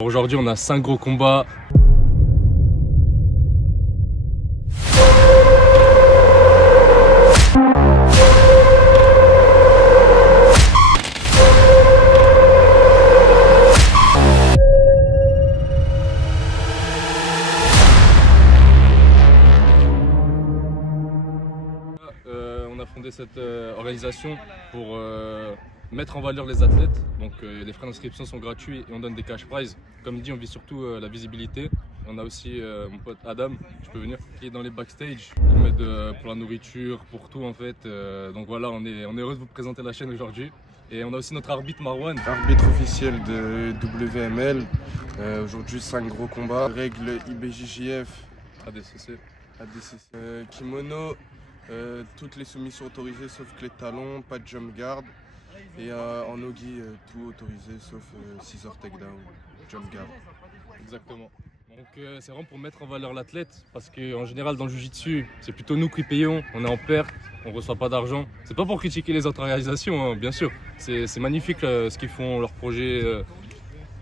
Aujourd'hui, on a 5 gros combats. On a fondé cette organisation pour mettre en valeur les athlètes. Donc les frais d'inscription sont gratuits et on donne des cash prizes. Comme dit, on vise surtout la visibilité. On a aussi mon pote Adam, je peux venir, qui est dans les backstage. Il m'aide pour la nourriture, pour tout en fait. Donc voilà, on est heureux de vous présenter la chaîne aujourd'hui. Et on a aussi notre arbitre Marwan. Arbitre officiel de WML. Aujourd'hui 5 gros combats. Règle IBJJF. ADCC. Kimono. Toutes les soumissions autorisées sauf clé de talon, pas de jump guard. Et en Ogi, tout autorisé sauf scissor takedown, jump guard. Exactement. Donc c'est vraiment pour mettre en valeur l'athlète parce qu'en général dans le jiu-jitsu, c'est plutôt nous qui payons, on est en perte, on ne reçoit pas d'argent. C'est pas pour critiquer les autres organisations, hein, bien sûr. C'est magnifique ce qu'ils font, leurs projets.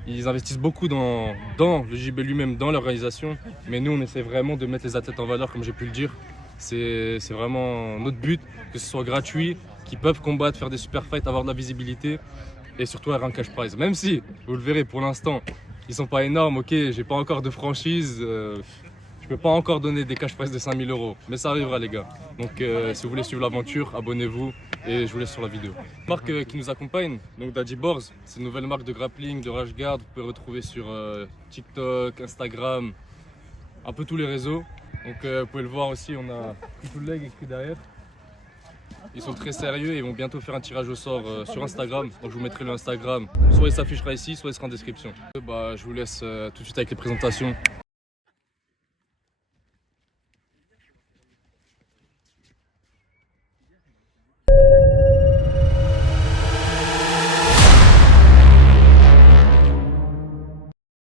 Ils investissent beaucoup dans le JB lui-même, dans l'organisation. Mais nous, on essaie vraiment de mettre les athlètes en valeur, comme j'ai pu le dire. C'est vraiment notre but, que ce soit gratuit, qu'ils peuvent combattre, faire des super fights, avoir de la visibilité et surtout avoir un cash prize. Même si, vous le verrez pour l'instant, ils sont pas énormes, ok, j'ai pas encore de franchise, je peux pas encore donner des cash prize de 5000 €, mais ça arrivera les gars. Donc si vous voulez suivre l'aventure, abonnez-vous et je vous laisse sur la vidéo. Marque qui nous accompagne, donc Daddy Boards, c'est une nouvelle marque de grappling, de rash guard, vous pouvez retrouver sur TikTok, Instagram, un peu tous les réseaux. Donc vous pouvez le voir aussi, on a tout le leg écrit derrière. Ils sont très sérieux et ils vont bientôt faire un tirage au sort sur Instagram. Donc je vous mettrai le Instagram, soit il s'affichera ici, soit il sera en description. Je vous laisse tout de suite avec les présentations.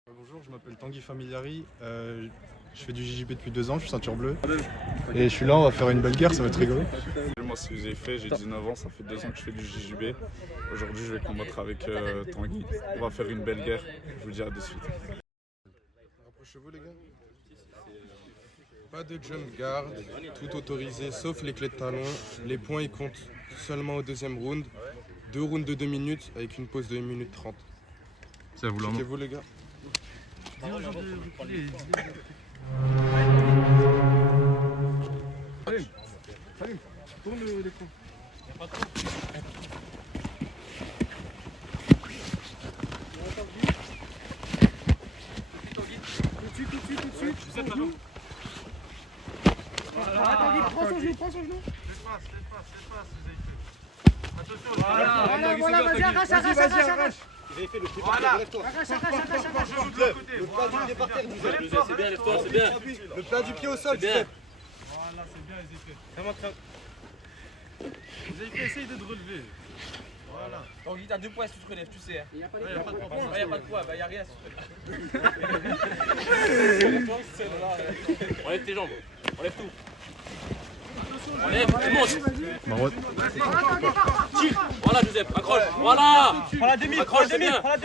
Bonjour, je m'appelle Tanguy Familiari, je fais du JJB depuis 2 ans, je suis ceinture bleue. Et je suis là, on va faire une belle guerre, ça va être rigolo. Moi, si vous avez fait, j'ai 19 ans, ça fait 2 ans que je fais du JJB. Aujourd'hui, je vais combattre avec Tanguy. On va faire une belle guerre, je vous dis à de suite. Rapprochez-vous les gars. Pas de jump guard, tout autorisé sauf les clés de talon. Les points ils comptent seulement au deuxième round. 2 rounds de 2 minutes avec une pause de 1 minute 30. C'est à vous là. Checkez-vous les gars. Salut, tourne l'écran. Tout de suite. Voilà. Prends son genou. Attention. Voilà, vas-y, arrache. Vous avez fait le pied par terre, lève-toi. Arrache. Le plat du pied par terre, Giuseppe. C'est bien, lève-toi, c'est bien. Le plat du pied au sol, Giuseppe. Voilà, c'est bien, les effets. Vous avez fait essayer de te relever. Voilà. Tanguy, t'as 2 poids si tu te relèves, tu sais. Il n'y a pas de poids. Il n'y a pas de poids, il n'y a rien si tu te relèves. Enlève tes jambes, enlève tout. Enlève, tout le monde. Marwan. Tire. Voilà, Joseph, accroche. Voilà. Prends la demi, Accroche, c'est bien. Mets-toi,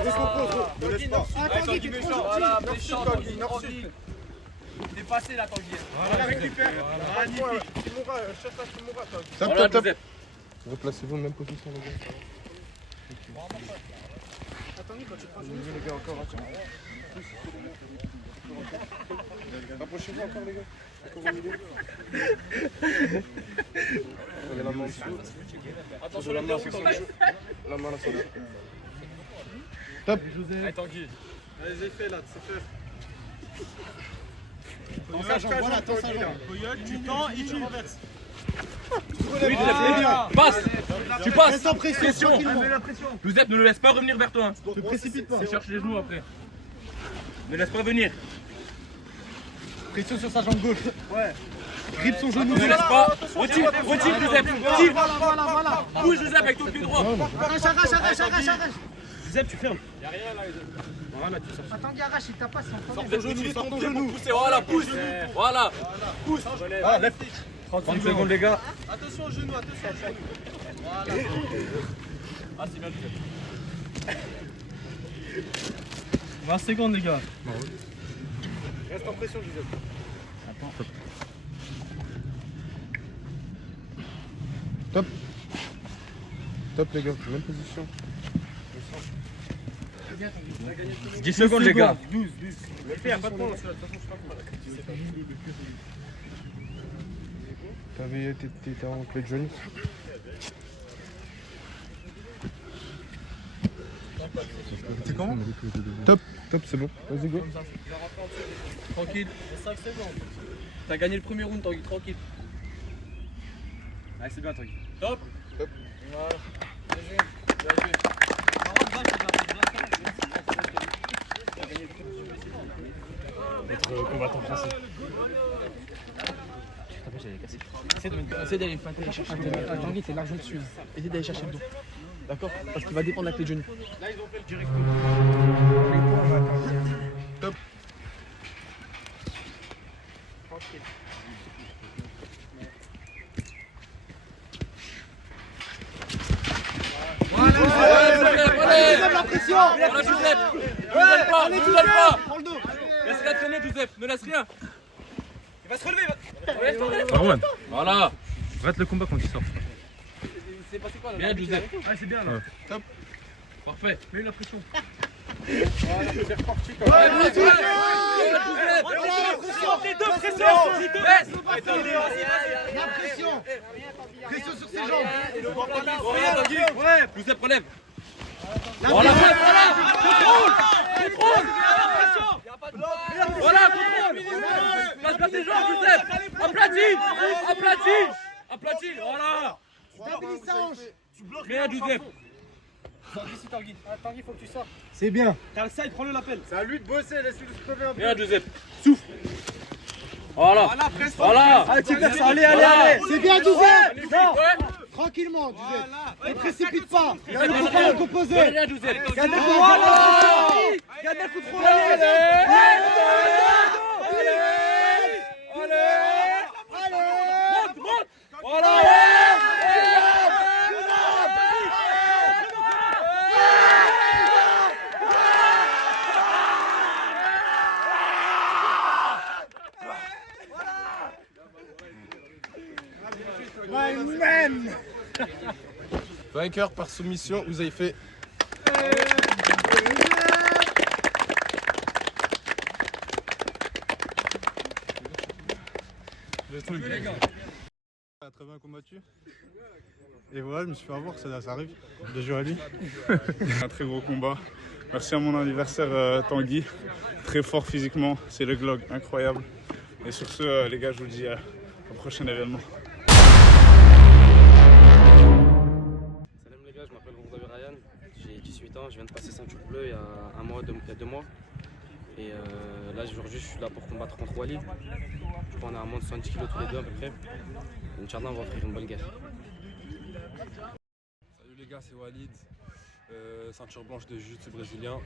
doucement, ne laisse pas. Tanguy, méchant. Voilà, méchant, Tanguy, Tanguy. Dépassé là, Tanguy. Voilà, récupère. Magnifique. Kimura, cherche la Kimura, Tanguy. Voilà, Joseph. Replacez-vous en même position les gars. Les gars encore. Rapprochez-vous encore les gars. Encore au milieu. Avez la main en dessous. Attention, le verrou, Tanguy. La main là sur le. Allez, Tanguy. Les effets là, c'est fait. Voilà, ton salon. Tu tends et tu renverses. Oui, Passe. Tu passes. Reste en pression. Joseph, ne le laisse pas revenir vers toi. Ne précipite pas. Tu cherches les genoux après. Ne laisse pas venir. Pression sur sa jambe gauche. Ouais. Grip son genou. Ne laisse pas. Retire, Joseph. Tire. Voilà. Bouge, Joseph, avec ton pied droit. Arrache. Joseph, tu fermes. Attends, arrache, il tape pas sans Sors ton genou. Poussez, voilà, pousse. Voilà. Pousse. Ah, lève. 30 secondes, les gars. Attention au genou, attention. Ah, c'est bien, Joseph. 20 secondes, les gars. Reste en pression, Gisèle. Top les gars, même position. 10 secondes, les gars. 12. Il y a pas de temps, de toute façon, je sais pas comment. T'étais en clé de Johnny. C'est comment? Top, c'est bon. Vas-y go. Tranquille. 5 secondes. T'as gagné le premier round, Tanguy, tranquille. Allez, c'est bien, Tanguy. Top. Top. Voilà. Bien joué. Bien joué. Être combattant français. Essaye d'aller chercher le dos. Tanguy, t'es largement dessus. Essaye d'aller chercher le dos. D'accord? Parce qu'il va dépendre de la clé de Johnny. Là, ils ont fait le direct. Top. La pression. Voilà, Joseph. Ne donne pas. Prends le dos. Laisse-la traîner, Joseph. Ne laisse rien. Il va se relever. Marwan, Voilà. arrête le combat quand tu sors. C'est passé quoi là? Bien, Joseph. Ah, c'est bien là. Top. Parfait. Mets la pression. C'est reparti quand Ouais, même. Joseph. Les deux, pression. Baisse. La pression. Pression sur ses jambes. Ouais. Joseph, relève. Voilà, voilà. Contrôle. Voilà, contrôle. Place pas tes jambes, Joseph. Aplatis. Voilà. Stabilise sa hanche. Bien, Joseph. Sors d'ici, Tanguy. Tanguy, faut que tu sortes. C'est bien. T'as le side, prends-le l'appel. C'est à lui de bosser, laisse-lui se crever un peu. Bien, Joseph. Souffle. Voilà. Voilà. Allez. C'est bien, Joseph. Non. Ouais. Tranquillement, Joseph. Ne précipite pas. Il faut pas le composer. Bien, Joseph. Garde le contrôle. Monte. Voilà. Vainqueur par soumission, vous avez fait. Très bien combattu. Et voilà, je me suis fait avoir, ça arrive. Bien joué à lui. Un très gros combat. Merci à mon anniversaire Tanguy. Très fort physiquement, c'est le Glock, incroyable. Et sur ce, les gars, je vous dis au prochain événement. Salam les gars, je m'appelle Gonzague Ryan, j'ai 18 ans, je viens de passer ceinture bleue il y a 2 mois. Et là aujourd'hui je suis là pour combattre contre Walid. Je crois qu'on est à moins de 70 kg tous les deux à peu près. Inch'Allah on va offrir une bonne guerre. Salut les gars, c'est Walid, ceinture blanche de jiu-jitsu brésilien.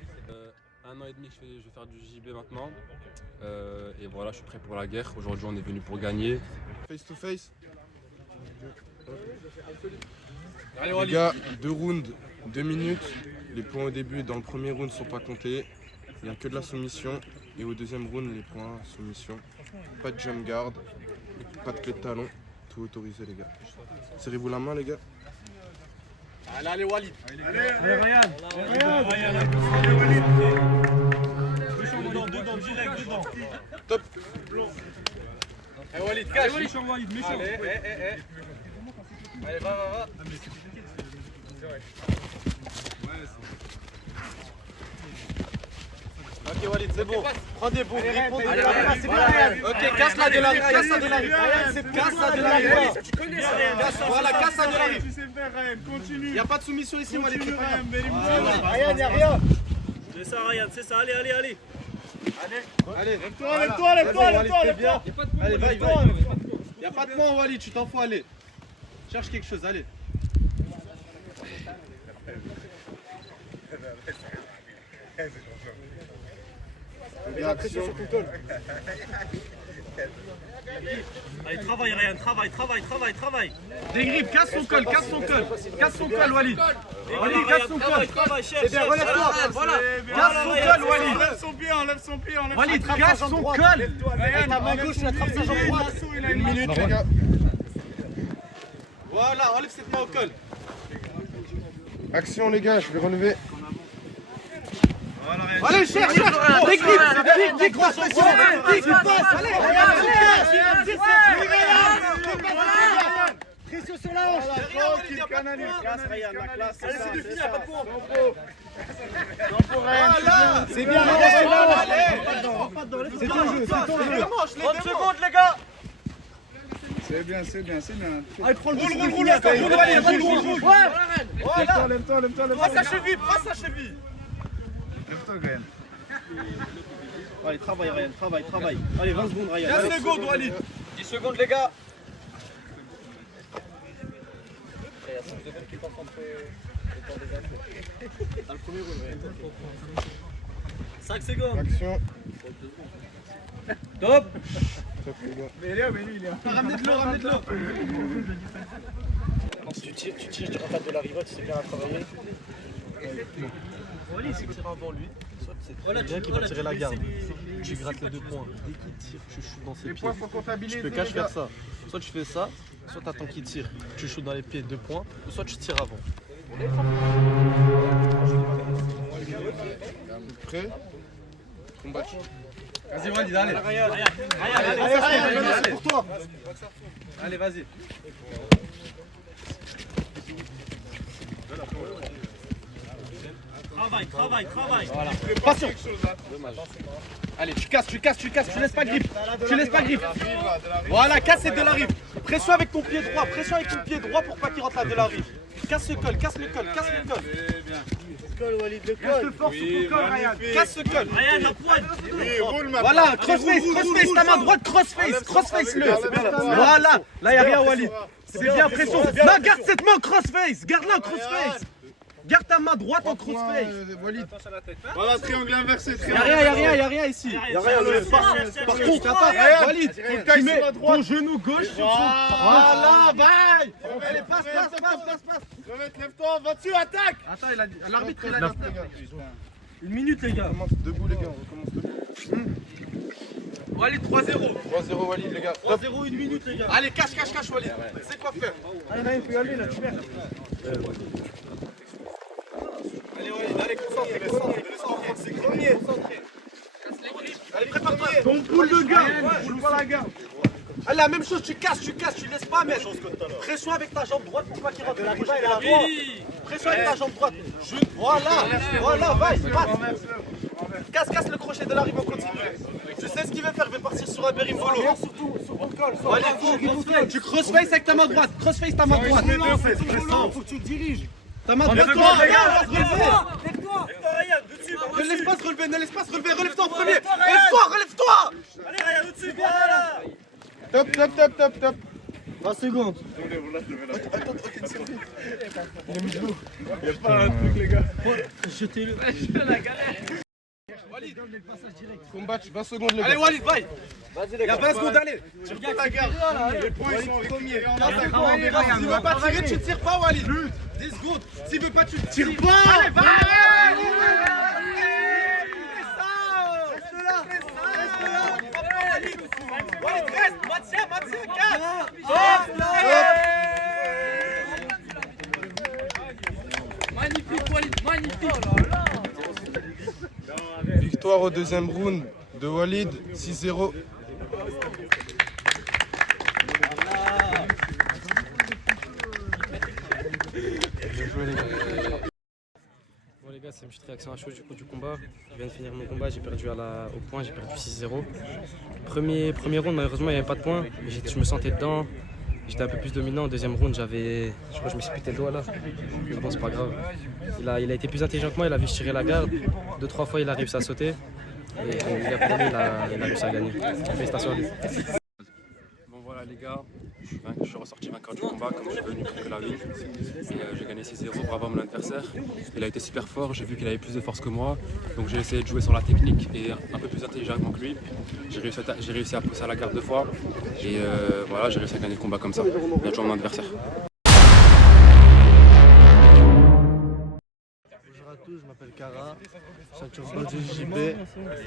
1 an et demi que je vais faire du JB maintenant. Et voilà, je suis prêt pour la guerre. Aujourd'hui on est venu pour gagner. Face to face. Allez, Les Walid. gars, 2 rounds, 2 minutes. Les points au début dans le premier round ne sont pas comptés. Il n'y a que de la soumission. Et au deuxième round, les points soumission. Pas de jump guard, pas de clé de talon. Tout autorisé les gars. Serrez-vous la main les gars. Allez, Walid. Allez, Ryan. Dedans, direct, dedans. Top. Allez, Walid, cache. Méchant, Walid, méchant. Allez, va. Ok, Walid, c'est bon. Prends des bons grips. Allez, c'est bien. Ok, casse-la de la rive. Casse-la de la rive. Tu connais ça. Voilà, casse-la de la rive. Tu sais faire, Ryan, continue. Y'a pas de soumission ici, Walid. Continue, Ryan, Rien, y'a rien. C'est ça, Ryan, c'est ça. Allez. Allez. Lève-toi. Allez, va. Y'a pas de point, Walid, tu t'en fous, allez. Cherche quelque chose, allez. La pression sur ton col. Allez, travaille Ryan, travaille. Dégrippe, casse son col, Walid. Walid, casse son col. C'est bien, relève-toi. Voilà. Casse son col, Walid. Enlève son pied. Walid, casse son col. Avec ta main gauche, tu attrapes sa jambe droite. Une minute, les gars. Voilà, enlève cette main au col. Action, les gars, je vais relever. Allez, cherche. Dégrippe, dis cross pression. Dis passe. Allez, pression sur la hanche. Allez, c'est du fini, y'a pas de point. C'est bien, reste là. C'est ton jeu, c'est ton jeu. 30 secondes, les gars. C'est bien. Allez, prends le roule. Voilà. Lève-toi. Passe à cheville. Lève-toi, Gaël. Allez, travaille, Ryan, travaille. Allez, 20 secondes, Ryan. 15 secondes, Walid. 10 secondes, les gars. 5 secondes. Action. Top. Top, les gars. Mais lui, il est Ramenez de l'eau. Quand tu tires, tu rentres de la rivotte, c'est bien à travailler. Walid, c'est tirer avant lui. Soit c'est bien qu'il va tirer la garde. Tu grattes les 2 points. Dès qu'il tire, tu shootes dans ses Les pieds. points sont comptabilisés. Tu peux cache faire ça. Soit tu fais ça, soit t'attends qu'il tire. Tu shootes dans les pieds 2 points, ou soit tu tires avant. Prêt? Combat. Vas-y Walid, allez. Allez, c'est pour toi. Allez, vas-y. Travaille. Voilà. Passion. Allez, tu casses, tu laisses pas grip. Voilà, casse cette de la rive. Pression avec ton pied droit, pour pas qu'il rentre la de la rive. Casse le col. Casse Casse ce col. Ryan, la pointe. Voilà, crossface, ta main droite, crossface le. Voilà, là y'a rien Walid. C'est bien, pression. Non, garde cette main crossface, garde-la en crossface. Garde ta main droite en crossface. Walid. Voilà, triangle inversé. Y'a rien ici. Y'a rien, par contre, t'as pas. Walid, tu mets ton genou gauche sur son. Voilà, bye. Allez, passe. Lève-toi, va dessus, attaque. Attends, l'arbitre il a dit. 1 minute, les gars. On commence debout, les gars. On recommence debout. Walid, 3-0. 3-0, Walid, les gars. 3-0, 1 minute, les gars. Allez, cache Walid. C'est quoi faire. Allez, faut y aller, là, tu perds. Allez Walid, allez, concentre. C'est premier. Allez, prépare-toi. Ton poule de garde. Poule pas la garde. Allez, la même chose, tu casses, tu laisses pas mettre. Pression avec ta jambe droite pour pas qu'il rentre. Pression avec ta jambe droite. Voilà, passe. Casse le crochet de la rive, on continue. Je sais ce qu'il veut faire, il veut partir sur un bérim volo. Surtout sur ton col. Allez, tu crossface avec ta main droite. Faut que tu le diriges. Ta main droite, lève-toi. Ne laisse pas se relever, relève-toi en premier. Relève-toi. Allez, Ryan, au-dessus, viens là. Top. 20 secondes. Y'a pas un truc, les gars. Jetez-le. Walid, donne le passage direct. Combat, 20 secondes, les gars. Allez, Walid, vaille. Il y a 20 secondes, allez. Tu regardes la garde. Les points, ils sont premiers. S'il veut pas tirer, tu tires pas, Walid. 10 secondes. S'il veut pas, tu tires pas. Allez, va. Reste là. Walid, reste. Matia, 4. Magnifique, Walid, magnifique. Victoire au deuxième round de Walid, 6-0. Bon les gars, c'est une petite réaction à chaud du combat. Je viens de finir mon combat, j'ai perdu au point, j'ai perdu 6-0. Premier round, malheureusement, il n'y avait pas de points. Mais je me sentais dedans. J'étais un peu plus dominant. Au deuxième round, je crois que je me suis pété le doigt là. Mais bon, c'est pas grave. Il a été plus intelligent que moi, il a vu que je tirais la garde. 2-3 fois, il a réussi à sauter. Et il a réussi à gagner. Félicitations à lui. Bon voilà les gars, Je suis ressorti vainqueur du combat comme je suis venu contre la vie. J'ai gagné 6-0, bravo à mon adversaire. Il a été super fort, j'ai vu qu'il avait plus de force que moi. Donc j'ai essayé de jouer sur la technique et un peu plus intelligemment que lui. J'ai réussi à pousser à la garde 2 fois. Et voilà, j'ai réussi à gagner le combat comme ça. Bien joué à mon adversaire. Bonjour à tous, je m'appelle Cara, ceinture blanche du JB.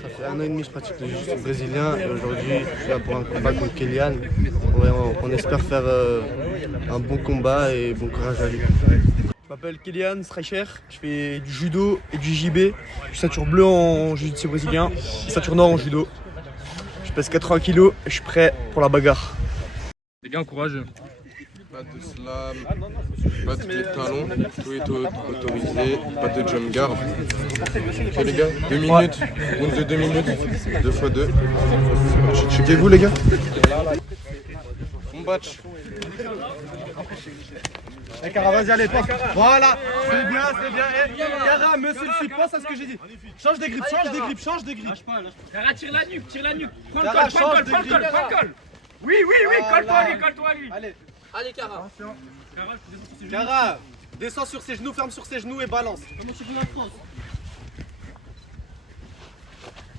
Ça fait 1 an et demi que je pratique le jiu-jitsu brésilien et aujourd'hui je suis là pour un combat contre Kélian. On espère faire un bon combat et bon courage à lui. Je m'appelle Kélian Streicher, je fais du judo et du JB. Je suis ceinture bleue en jiu-jitsu brésilien et ceinture noire en judo. Je pèse 80 kg et je suis prêt pour la bagarre. Les gars, courageux. Pas de slam, pas de pied de talon, tout est autorisé, pas de jump guard. Ok les gars, 2 minutes, round de 2 minutes, 2 x 2. Checkez-vous les gars. Combatch. Cara, vas-y, allez, passe. Voilà, c'est bien, c'est bien. Cara, monsieur le suit, pense à ce que j'ai dit. Change des grippes, change des grippes, change des grippes. Cara, tire la nuque. Prends le Cara, col, prends le col. Oui, colle-toi à lui. Allez, Cara. Cara, descends sur ses genoux, ferme sur ses genoux et balance.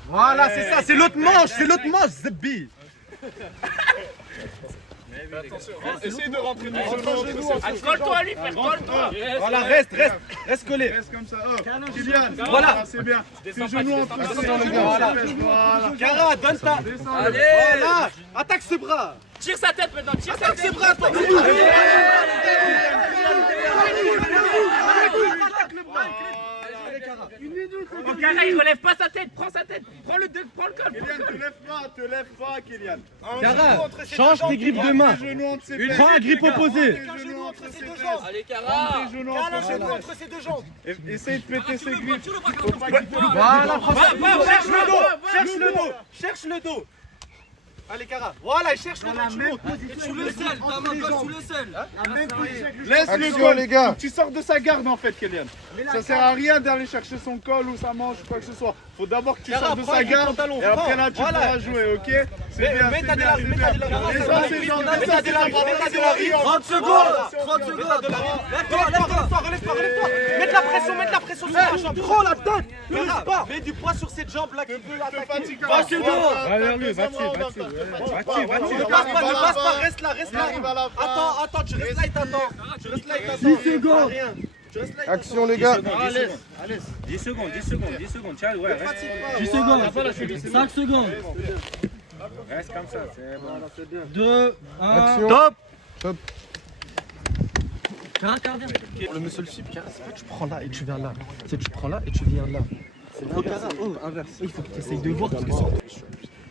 Voilà, c'est ça, c'est l'autre manche, Zebbi. Essaye de rentrer dans le genou. Colle-toi à lui, frère, colle-toi. Voilà, reste collé. Reste comme ça. Oh, Kylian, Voilà. c'est bien. Tes genoux entre les genoux. Voilà. Cara, donne ta. Allez. Voilà, attaque ce bras. Tire sa tête maintenant, tire sa Attaque tête. ses bras, toi. Oh, Cara, il relève pas sa tête, prends sa tête. Prends le col. Kylian, te lève pas, Kylian. Cara, change tes grippes de main. Prends un grip opposé. Allez, Cara. Entre ses deux jambes. Essaye de péter ses grippes. Voilà, cherche le dos. Allez, Cara. Voilà, cherche le dos. Sous le sel, ta main colle sous le sel. Laisse le Action, col, les gars. Tu sors de sa garde en fait, Kylian. Ça sert à rien d'aller chercher son col ou sa manche ou quoi que ce soit. Faut d'abord que tu Cara, sors de prends sa le garde pantalon, et après prends. là tu Voilà. pourras jouer, ok? C'est bien, Mets c'est ta bien, délargue, c'est mets bien. ta délargue. Descends ces jambes, descends ces jambes. 30 secondes. Relève-toi. Mets de la pression sur ta jambe. Prends la tête. Ne laisse pas. Mets du poids sur cette jambe-là qui peut l'attaquer. Ne passe pas, reste là. Attends, tu restes là, il t'attend. 10 secondes. Action les gars. Allez, 10 secondes. Tiens, ouais, reste. 10 secondes. 5 secondes. Reste comme ça, c'est bon. 2, 1. Action. Top. Le monsieur le suit, Cara, c'est pas tu prends là et tu viens là. C'est tu prends là et tu viens là. C'est l'inverse. Inverse. Il faut que tu essayes de voir parce que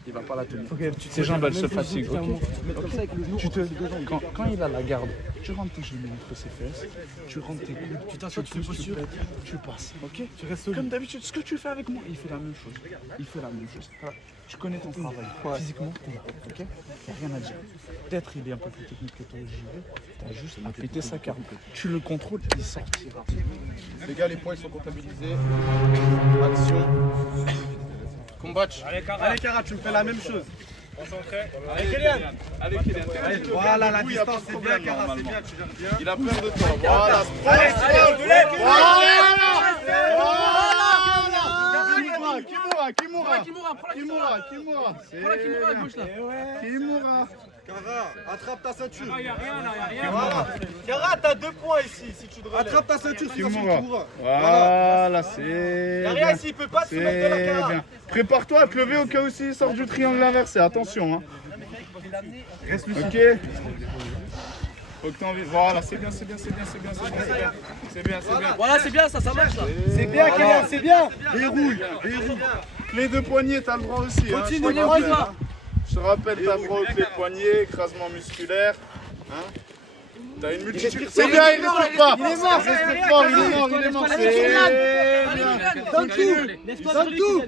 il va pas la tenir. Ses jambes elles se fatiguent, Quand il a la garde, tu rentres tes genoux entre ses fesses, tu rentres tes coudes, tu t'assois sur posture, tu passes, ok? Tu restes comme d'habitude, ce que tu fais avec moi, il fait la même chose. Voilà. Tu connais ton travail, physiquement, ok? Il n'y a rien à dire. Peut-être il est un peu plus technique que toi, tu as juste à péter sa carte. Tu le contrôles, il sortira. Les gars, les points ils sont comptabilisés. Action. Combatch. Allez, Cara, tu me fais la même chose. Allez, Kylian. Voilà, la distance, c'est bien, Cara, c'est bien, tu gères bien. Il a peur de toi. Voilà. Kimura. Cara, attrape ta ceinture. Il y a rien là. Voilà. Cara, t'as 2 points ici, si tu te relèves. Attrape ta ceinture, si tu Kimura. cours. Voilà, c'est Y'a rien ici, il peut pas te mettre de la c'est Cara. bien. Prépare-toi à te lever au cas où il sort du triangle inversé, attention. Hein. Ok. Faut que t'en vives. Voilà, c'est bien. Voilà, c'est bien, ça marche là. C'est bien, Kylian, c'est bien. Verrouille. Clé de poignet, t'as le droit aussi. Continue, hein, je te rappelle, t'as le droit aux clés de poignet, écrasement musculaire. Hein. T'as une multitude. C'est bien, il respecte pas. Il est mort. Donne tout.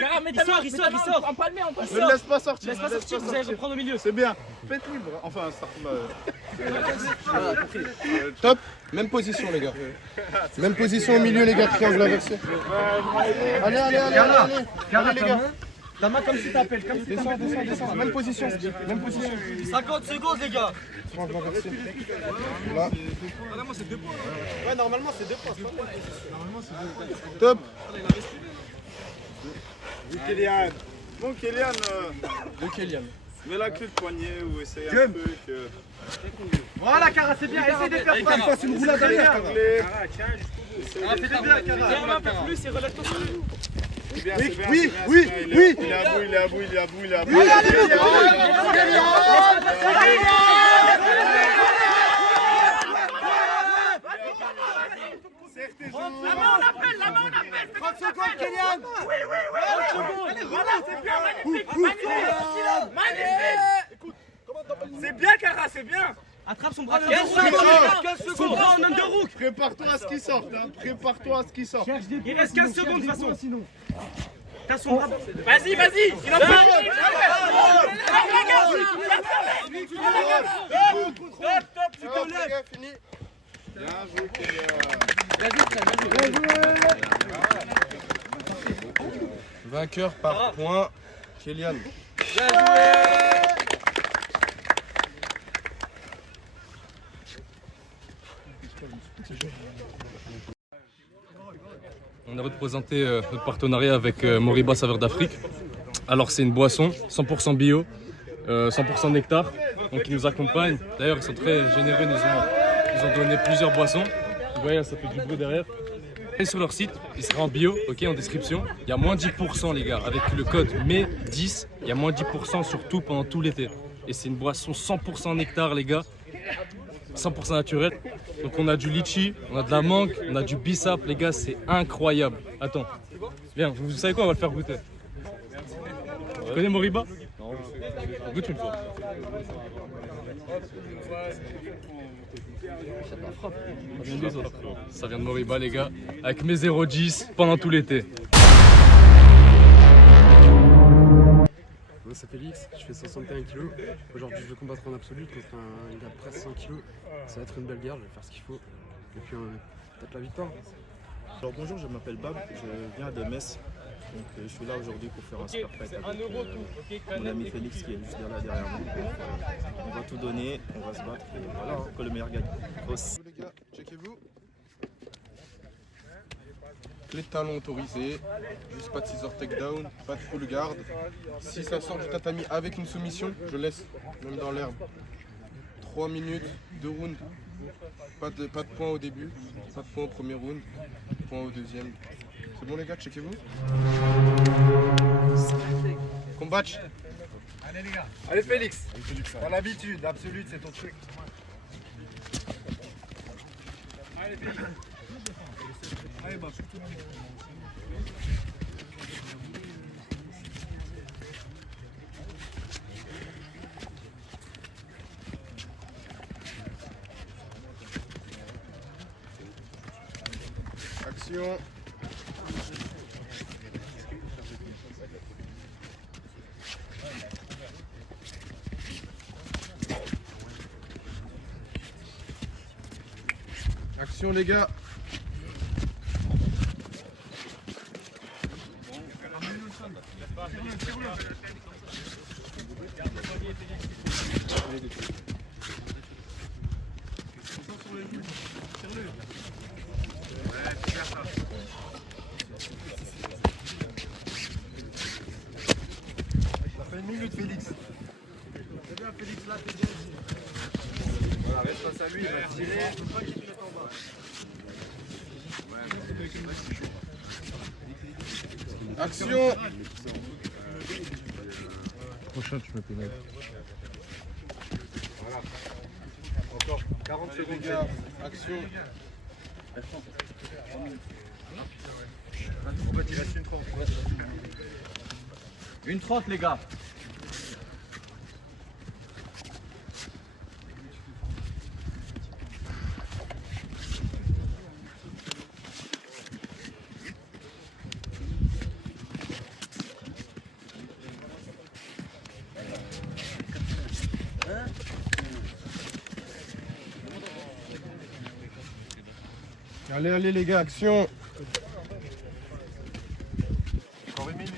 Cara, mets ta main, il sort. Prends pas le main, Ne le laisse pas sortir. je vais prendre au milieu. C'est bien. Faites libre. Enfin, ça Top. Même position les gars. Même position au milieu les gars, triangle inversé. Allez les gars. Ta main comme si t'appelles. Descends, même position. 50 secondes, les gars. Là. Ouais, normalement, c'est 2 points. Top. Kylian. Bon, Kylian, De Kylian. mets la clé de poignet ou essaye un truc. Voilà, Cara, c'est bien. Essaye de faire ça. Fasse une roulade derrière. Ah, fais bien, Cara. Viens un peu plus et relâche-toi sur lui. C'est bien, c'est bien. Oui, c'est bien, oui, c'est bien. oui. Il est à bout, il est à bout, il est à bout, il est à bout. Allez, allez, Serre tes jambes. La main, on appelle. 30 secondes, Kylian. Oui. Allez, voilà, c'est bien. Magnifique. C'est bien, Cara, c'est bien. Attrape son bras. 15 15 secondes. Bras en underhook. Prépare-toi à ce qu'il sorte. Prépare-toi à ce qu'il sorte. Il reste 15 secondes, de toute façon. T'as son bras. Vas-y. Il en faut. Tu te lèves. Fini. Bien joué, Kylian. Vainqueur par point, Kylian. On a représenté notre partenariat avec Moriba Saveur d'Afrique. Alors c'est une boisson 100% bio, 100% nectar, donc ils nous accompagnent. D'ailleurs ils sont très généreux, ils ont donné plusieurs boissons. Vous voyez, ça fait du bruit derrière. Et sur leur site, il sera en bio, ok, en description. Il y a moins 10% les gars, avec le code MES10, il y a moins 10% sur tout pendant tout l'été. Et c'est une boisson 100% nectar les gars, 100% naturel. Donc on a du litchi, on a de la mangue, on a du bissap les gars, c'est incroyable. Attends, viens, vous savez quoi, on va le faire goûter. Tu connais Moriba? Non. Goûte une fois. Ça vient de Moriba les gars, avec mes 0,10 pendant tout l'été. Moi c'est Félix, je fais 61 kg. Aujourd'hui je vais combattre en absolu contre un gars de presque 100 kg. Ça va être une belle guerre, je vais faire ce qu'il faut. Et puis peut-être la victoire. Alors bonjour, je m'appelle Bab, je viens de Metz. Donc je suis là aujourd'hui pour faire un super fight avec mon ami Félix qui est juste derrière nous. On va tout donner, on va se battre et voilà, que le meilleur gagne. Les gars, checkez-vous. Clé de talon autorisée, juste pas de scissor takedown, pas de full guard. Si ça sort du tatami avec une soumission, je laisse, même dans l'herbe. 3 minutes, 2 rounds. Pas de points au début, pas de points au premier round, point au deuxième. C'est bon les gars, checkez-vous. Combatch. Allez les gars. Allez Félix. T'as l'habitude, absolue, c'est ton truc. Allez Félix. Allez bah. Action. Action les gars. Ça fait 1 minute Félix. C'est bien Félix là, t'es bien dit. Voilà, reste face à lui, il va tirer. Faut pas qu'il te mette en bas. Action. Prochain tu me pénales. Voilà. Encore 40 Allez, secondes les gars, action. En fait, il reste une 30. Une 30 les gars. Allez, allez les gars, action. Encore 1 minute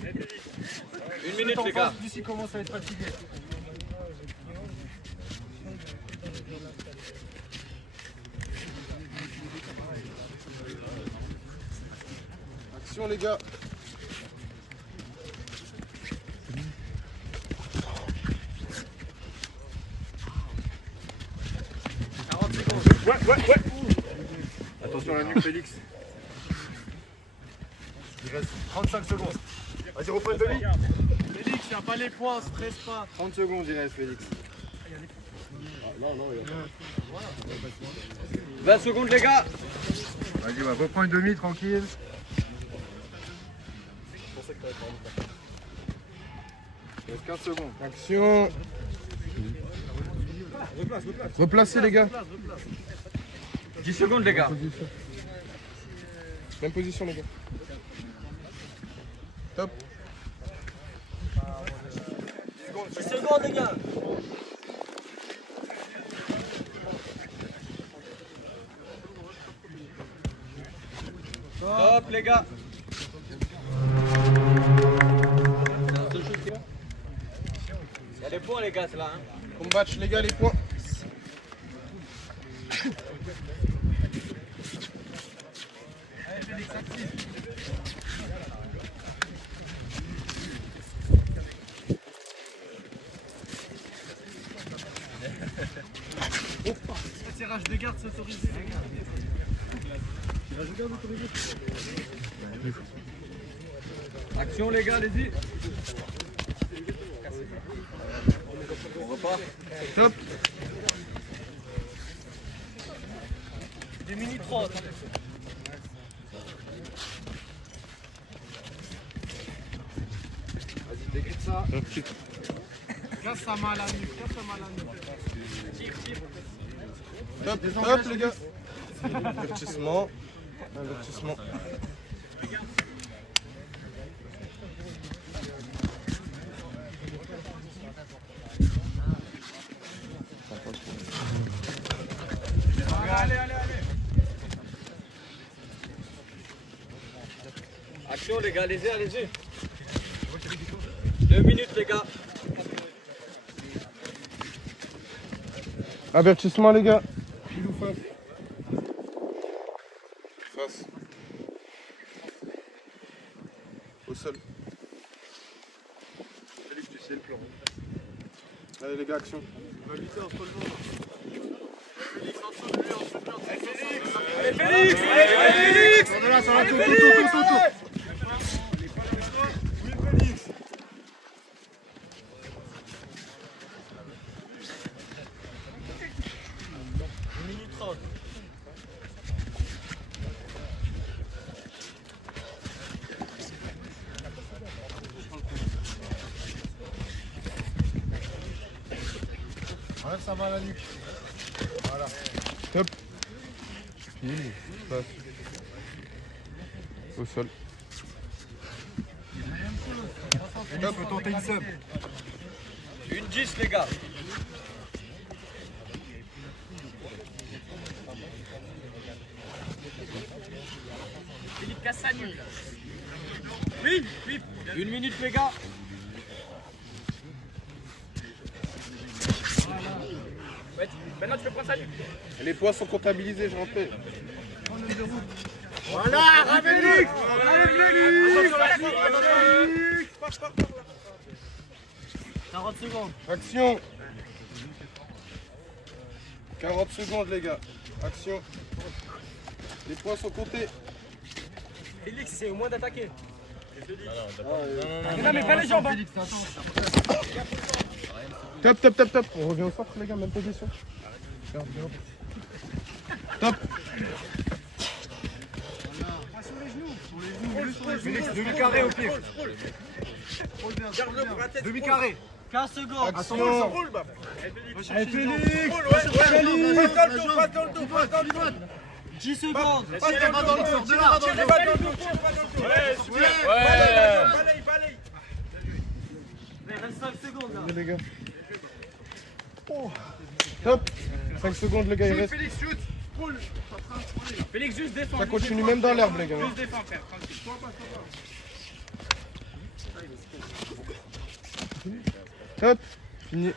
Félix. Une minute, les gars. Lucie commence à être fatigué. Action les gars. Ouais. Attention à la nuque Félix. Il reste 35 secondes. Vas-y, reprends de lit. Félix, il n'y a pas les points, stresse pas. 30 secondes il reste Félix. 20 secondes, les gars. Vas-y, reprends une demi tranquille. Il reste 15 secondes. Action. Replacez les gars. 10 secondes, les gars. Même position les gars. Top. 10 secondes, les gars. Top, les gars. Il y a les points, les gars, c'est là. Hein. Combatch les gars les points. Tirage de garde s'autorisé. Action, les gars, allez-y. On repart. Top. 2 minutes 30. Vas-y dégrippe ça. Casse sa main à la nuque. Top, top les gars. Avertissement. Avertissement. Allez. Action, les gars, allez-y. 2 minutes, les gars. Avertissement les gars. Pile ou face. Face. Au sol. Félix, tu sais le plan. Allez les gars, action. Félix. Sur la tout. Enlève sa main à la nuque. Voilà. Top. Pile. Face. Au sol. Top, faut tenter une sub. Une 10, les gars. Philippe casse sa nuque. Oui. 1 minute, les gars. Ouais, maintenant tu peux prendre sa nuque. Les points sont comptabilisés, je rappelle. Voilà, Ravelix. 40 secondes. Action. 40 secondes les gars. Action. Les points sont comptés. Félix, c'est au moins d'attaquer. Non, mais pas les jambes. Top. On revient au centre les gars, même position. Top. Félix, demi-carré au pire. Demi-carré. 15 secondes. Action. Allez, Félix. Passe dans le dos. 10 secondes. Il reste 5 secondes là. Les gars. Top. 5 secondes les gars, il reste. Félix, shoot. Félix, juste défends. Ça continue même dans l'herbe les gars. Juste défends, frère. Tranquille. Top. Fini.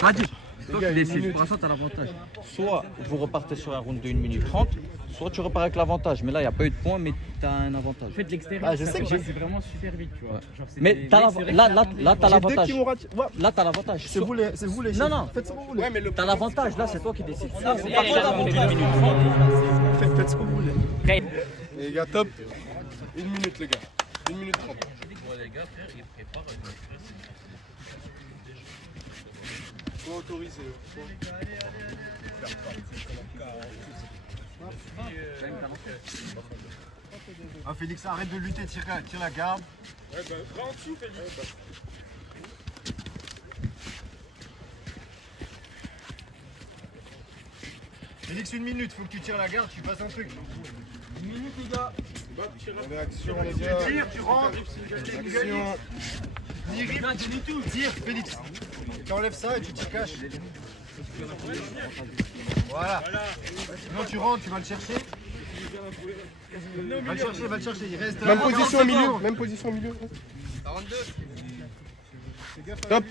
Vas-y, toi qui décides. Pour l'instant, t'as l'avantage. Soit vous repartez sur un round de 1 minute 30, soit tu repars avec l'avantage. Mais là, il n'y a pas eu de points, mais t'as un avantage. En fait, l'extérieur, je sais que c'est vraiment super vite, tu vois. Ouais. Genre, c'est Mais des- t'as c'est vrai là, que t'as j'ai deux l'avantage. qui m'ont Là, t'as l'avantage. C'est vous les Non, non. Faites ce que vous voulez. T'as l'avantage, là, c'est toi qui décides. Là, vous c'est partez les à avantages. 1 minute 30. Faites ce que vous voulez. Et les gars, top. 1 minute, les gars. 1 minute 30. Faut autoriser. Ah Félix, arrête de lutter, tire la garde. Va en dessous, Félix. Félix, 1 minute, faut que tu tires la garde, tu fasses un truc. 1 minute les gars. On est action, les Tu gars. tires, tu rentres. Action. Tire, Félix. Tu enlèves ça et tu t'y caches. Voilà. Sinon tu rentres, tu vas le chercher. Va le chercher, il reste. Même 40 position au milieu. secondes. Même position au milieu. 42. Top.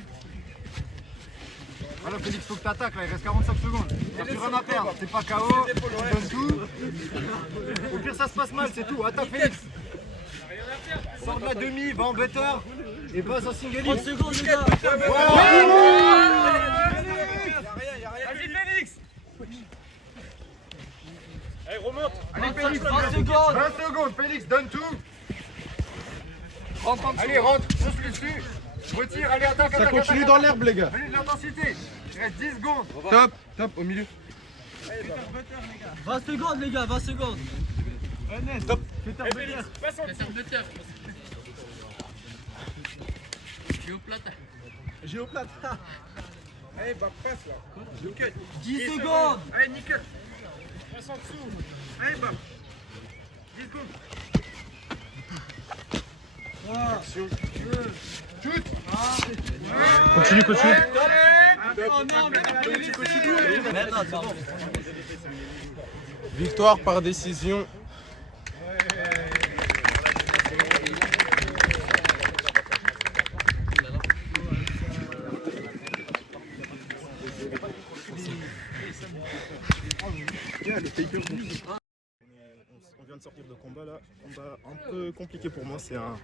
Voilà Félix, faut que t'attaques là, il reste 45 secondes. T'as plus rien à perdre, t'es pas KO, tu donnes tout. Au pire ça se passe mal, c'est tout. Attaque Félix. Sors de la demi, va en better et passe en single. 30 secondes les gars. Vas-y, Félix. Allez, remonte. Allez Félix, 20 secondes. 20 secondes, Félix, donne tout. Allez, rentre, pousse dessus. Retire, allez, attaque, Ça attaque. continue attaque, dans attaque. l'herbe, les gars. Allez, de l'intensité. Il reste 10 secondes. Top. Top, au milieu. 20 secondes, les gars, 20 secondes. Top. Passe en dessous. Géoplate. Allez, bah passe là. Nickel. 10 secondes. Allez, nickel. Passe en dessous. Allez, bah. 10 secondes. Continue. Oh non, mais Victoire par décision. On vient de sortir de combat là, combat un peu compliqué pour moi, c'est un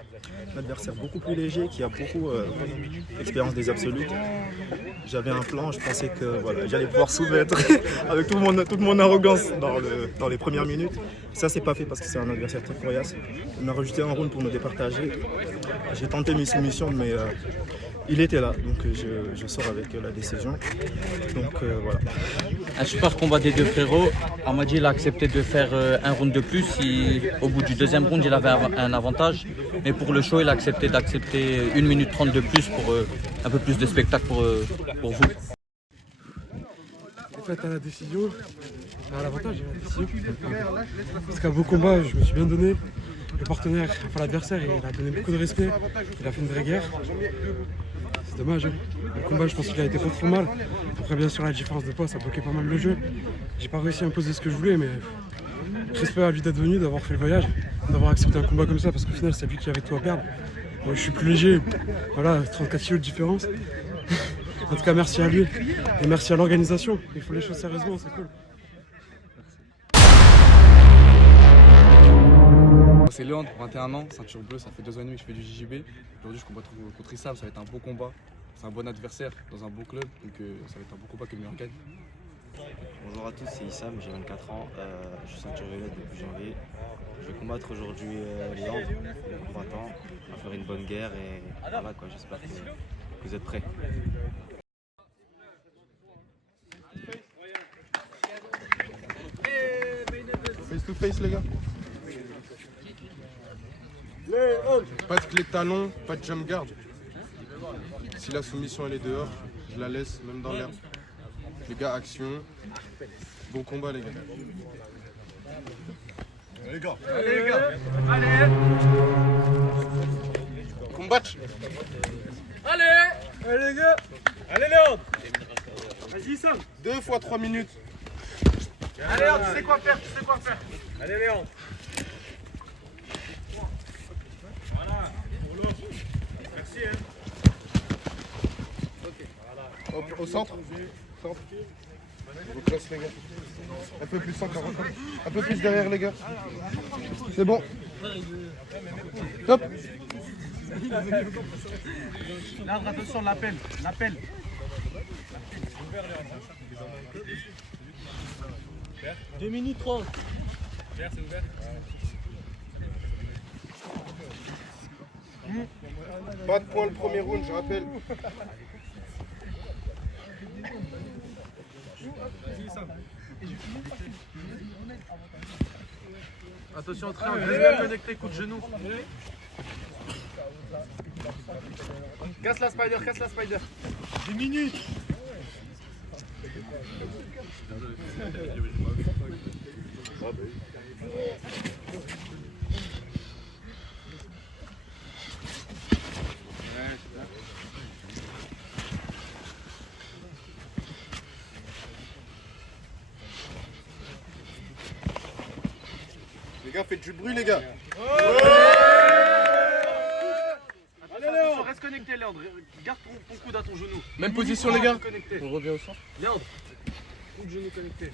adversaire beaucoup plus léger qui a beaucoup d'expérience des absolutes. J'avais un plan, je pensais que voilà, j'allais pouvoir soumettre avec toute mon arrogance dans les premières minutes. Ça c'est pas fait parce que c'est un adversaire très coriace. On a rajouté un round pour nous départager. J'ai tenté mes soumissions mais il était là, donc je sors avec la décision. Donc voilà. Un super combat des deux frérots. Amadi il a accepté de faire un round de plus. Au bout du deuxième round, il avait un avantage. Mais pour le show, il a accepté d'accepter 1 minute 30 de plus pour un peu plus de spectacle pour vous. En fait, à la décision, à l'avantage, à la décision. Parce qu'à beau combat, je me suis bien donné. Le partenaire, enfin l'adversaire, il a donné beaucoup de respect. Il a fait une vraie guerre. C'est dommage. Hein. Le combat, je pense qu'il a été pas trop mal. Après, bien sûr, la différence de poids, ça bloquait pas mal le jeu. J'ai pas réussi à imposer ce que je voulais, mais respect à lui d'être venu, d'avoir fait le voyage, d'avoir accepté un combat comme ça, parce qu'au final, c'est lui qui avait tout à perdre. Moi, je suis plus léger. Voilà, 34 kilos de différence. En tout cas, merci à lui et merci à l'organisation. Il faut les choses sérieusement, c'est cool. C'est Léandre, 21 ans, ceinture bleue, ça fait 2 ans et demi que je fais du JJB. Aujourd'hui je combatte contre Issam, ça va être un beau combat. C'est un bon adversaire dans un bon club, donc ça va être un beau combat que le meilleur gagne. Bonjour à tous, c'est Issam, j'ai 24 ans, je suis ceinture violette depuis janvier. Je vais combattre aujourd'hui Léandre, le combattant. On va faire une bonne guerre et voilà quoi, j'espère que vous êtes prêts. Face to face, les gars. Pas de clé de talon, pas de jump guard. Si la soumission elle est dehors, je la laisse même dans l'herbe. Les gars, action. Bon combat, les gars. Les gars. Allez, les gars. Allez. Combattre. Allez. Allez, les gars. Allez, Léandre. Vas-y, Sam. 2 fois 3 minutes. Allez Léandre, tu sais quoi faire, Allez, Léandre. Voilà. Au centre. Centre. Je vous place les gars. Un peu plus centre. Un peu plus derrière les gars. C'est bon. Top. Là, attention, l'appel. 2 minutes 30. C'est ouvert. Pas de points le premier round, je rappelle. Attention au triangle, reste bien connecté, coup de genou. Casse la spider. 10 minutes. Les gars, faites du bruit les gars. Attention, reste connecté Léandre, garde ton coude à ton genou. Même position les gars. On revient au centre. Léandre, coup de genou connecté.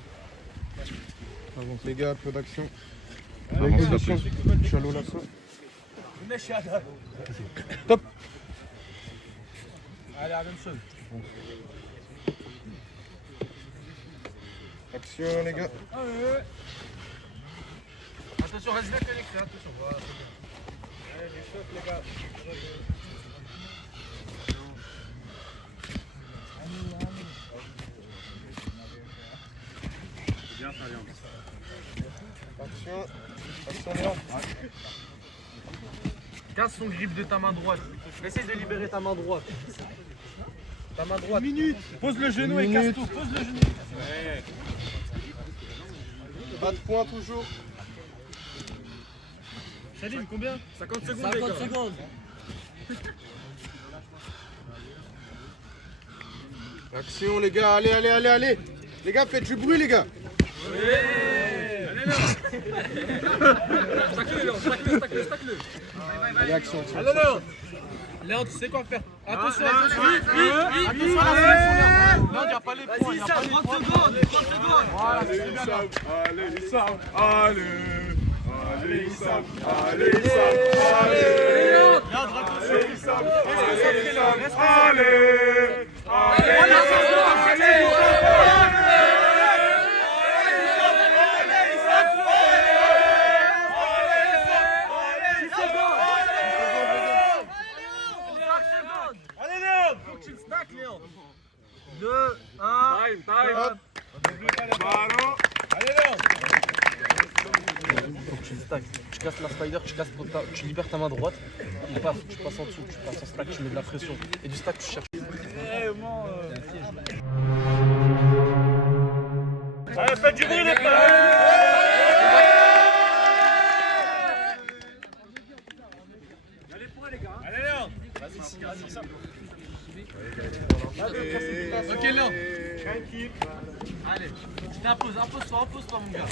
Les gars, peu d'action. Même position. Chalot lasso. Top. Allez, la même chose. Action les gars. Attention, reste bien connecté, attention. Voilà, c'est bien. Allez, les chocs les gars. C'est bien ça, Léandre. Action Léandre. Casse son grip de ta main droite. Essaye de libérer ta main droite. Ta main droite. Une minute. Pose le genou et casse tout. Pose le genou. Ouais. Pas de points toujours. Salim, combien 50 secondes. 50 secondes. Action les gars, allez. Les gars, faites du bruit les gars. Stack-le. Allez, action. Allez, Léon, tu sais quoi faire. Attention, attention à la sélection, Léon. Non, il n'y a pas les points. Vas-y, 30 secondes. Voilà, c'est bien là. Allez, Sam, allez. Allez, Sam, allez. Léon, attention. Allez, Léon, faut que tu le stack, Léon. 2, 1. Time. Baro. Allez, Léon. Faut que tu le stack. Tu casses la spider, tu libères ta main droite. Tu passes en dessous, tu passes en stack, tu mets de la pression. Et du stack, tu cherches. Allez, faites du bruit, les frères. Allez, Léon. Vas-y, ça. Ok, Léon. Allez, tu t'imposes, impose-toi, mon gars.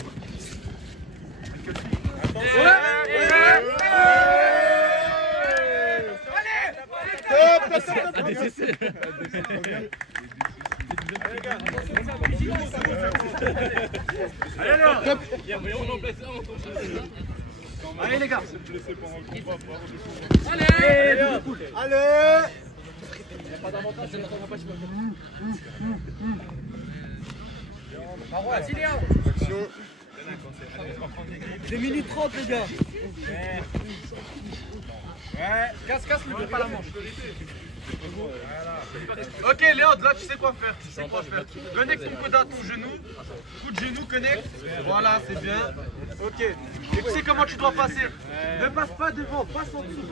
Allez les gars. Allez. Pas d'avantage, Action. 2 minutes 30 les gars. Ouais, casse, ne pas la manche. Ok Léon, là tu sais quoi faire. Connecte ton coude à ton genou. Coup de genou, connecte. Voilà, c'est bien. Ok. Et tu sais comment tu dois passer. Ne passe pas devant, passe en dessous,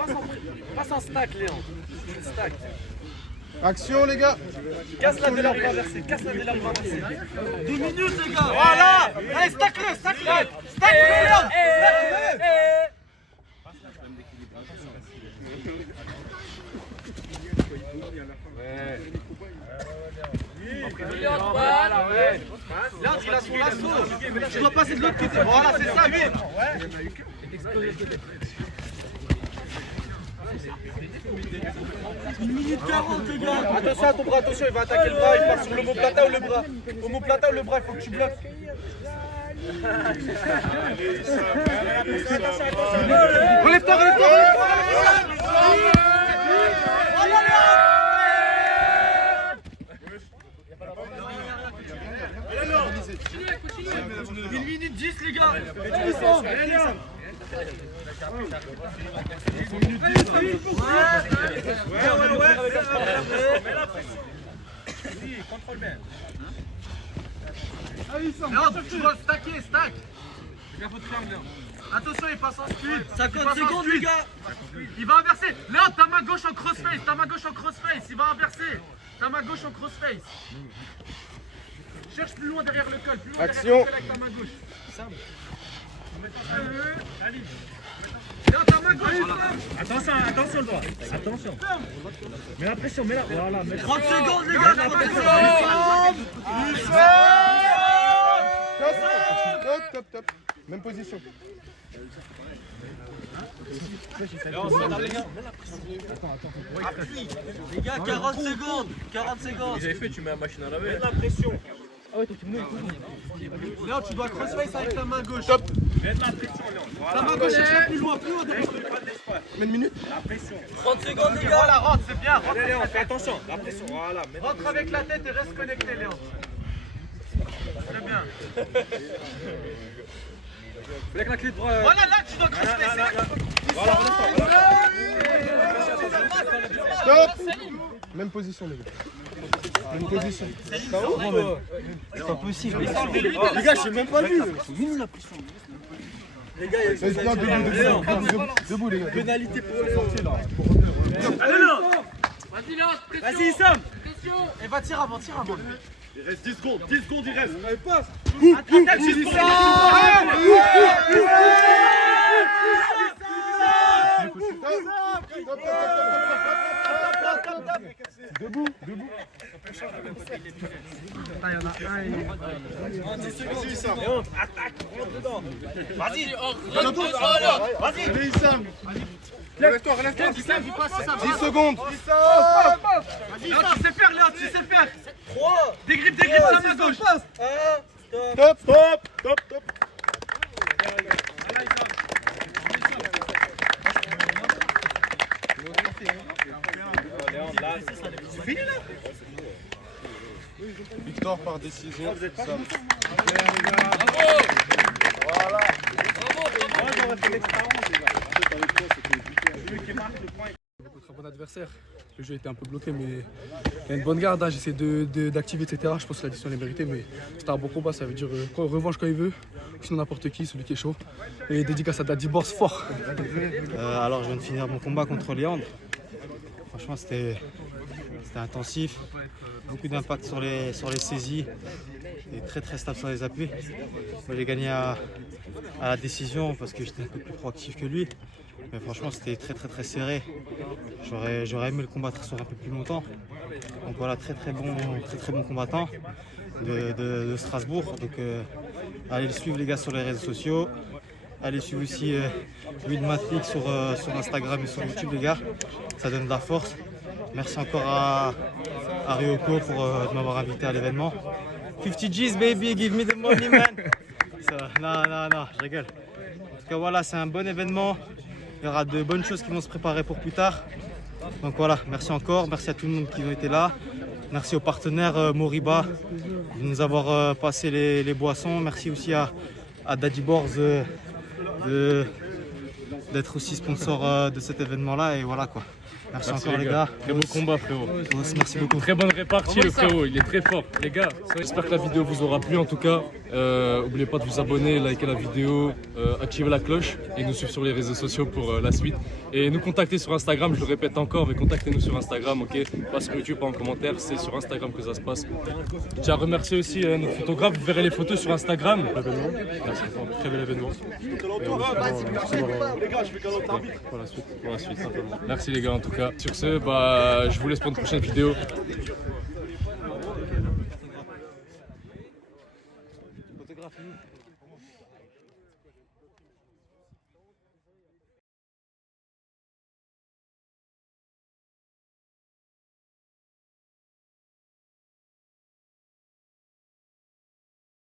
passe en stack Léon. Stack. Action les gars. Casse la de l'arbre inversé, 2 minutes les gars. Voilà. Allez, stack-le. Stack-le Léon. Voilà, ouais. Léandre, il a son lasso. Tu dois passer de l'autre côté. Voilà, c'est ça, vite. 1 minute 40 les gars. Attention à ton bras, attention, il va attaquer le bras, il part sur l'omoplata ou le bras. Omoplata ou le bras, il faut que tu bloques. Relève-toi, relève-toi, Une minute 10 les gars. Léon, tu dois stacker, stack. Attention, il passe en speed. 50 secondes, les gars. Il va inverser. Léon, ta main gauche en crossface. Ta main gauche en crossface. Il va inverser. Ta main gauche en crossface. Cherche plus loin derrière le col. Plus loin Action. derrière le col avec ta main gauche. Léon, ta main gauche. Attention, attention le doigt. Attention. Mets la pression, mets la. Voilà. 30 secondes, les gars. 30 secondes. Top, top. Même position. Les gars, 40 secondes. 40 secondes. J'avais fait, tu mets la machine à laver. Mets de la pression. Ah ouais, toi tu me mets. Léon, tu dois crossface avec ta main gauche. Top. Mets de la pression, Léon. Ta main gauche, cherche plus loin, plus loin. Mets une minute. La pression. 30 secondes, les gars. Voilà, rentre, c'est bien. Allez, Léon, fais attention. La pression, voilà. Rentre avec la tête et reste connecté, Léon. Très bien. Avec la clé de bras. Voilà, là, tu dois crossface. Voilà, Stop. Même position, les gars. Même position. C'est pas possible. Les gars, j'ai même pas vu. Mine la pression. Les gars, il y a Debout, les gars. pénalité pour les sorties là. Allez, Léon. Vas-y, Léon, Vas-y, Sam. Et va, tire avant, tire avant. Il reste 10 secondes, 10 secondes, il reste. Attaque, 10 secondes. Debout, debout. Ah, il y en a un. 10 secondes. Vas-y, Sam. Attaque, rentre dedans. Vas-y, vas-y. Allez, Sam. Relève-toi, relève-toi. 10 secondes. Léon, tu sais faire, Léon, tu sais faire. 3. Dégrippe sa main gauche. 1. Stop, stop, stop, stop. C'est fini là. Victoire par décision. Sam. Voilà. Contre un bon adversaire. Le jeu était un peu bloqué, mais il y a une bonne garde. Hein. J'essaie d'activer, etc. Je pense que l'addition est méritée, mais c'était un bon combat. Ça veut dire revanche quand il veut. Sinon, n'importe qui, celui qui est chaud. Et dédicace à Daddy Boss fort. Alors, je viens de finir mon combat contre Léandre. Franchement, c'était intensif. Beaucoup d'impact sur les saisies. Et très très stable sur les appuis. Moi, j'ai gagné à la décision parce que j'étais un peu plus proactif que lui. Mais franchement, c'était très serré. J'aurais aimé le combattre sur un peu plus longtemps. Donc voilà, très bon combattant de Strasbourg. Donc allez le suivre les gars sur les réseaux sociaux. Allez suivre aussi Will Matrix sur Instagram et sur YouTube les gars. Ça donne de la force. Merci encore à Ryoko pour m'avoir invité à l'événement. 50 G's baby, give me the money man. Non, je rigole. En tout cas voilà, c'est un bon événement. Il y aura de bonnes choses qui vont se préparer pour plus tard. Donc voilà, merci encore, merci à tout le monde qui ont été là. Merci aux partenaires Moriba de nous avoir passé les boissons. Merci aussi à Daddy Boards d'être aussi sponsor de cet événement-là. Et voilà quoi. Merci encore les gars. Très beau combat frérot. Merci beaucoup. Très bonne répartie le frérot, il est très fort. Les gars, j'espère que la vidéo vous aura plu en tout cas. N'oubliez pas de vous abonner, liker la vidéo, activer la cloche et nous suivre sur les réseaux sociaux pour la suite. Et nous contacter sur Instagram, je le répète encore, mais contactez-nous sur Instagram, ok? Pas sur YouTube, pas en commentaire, c'est sur Instagram que ça se passe. Je tiens à remercier aussi notre photographe, vous verrez les photos sur Instagram. Merci, très bel événement. Pour la suite simplement. Merci les gars en tout cas. Sur ce, je vous laisse pour une prochaine vidéo.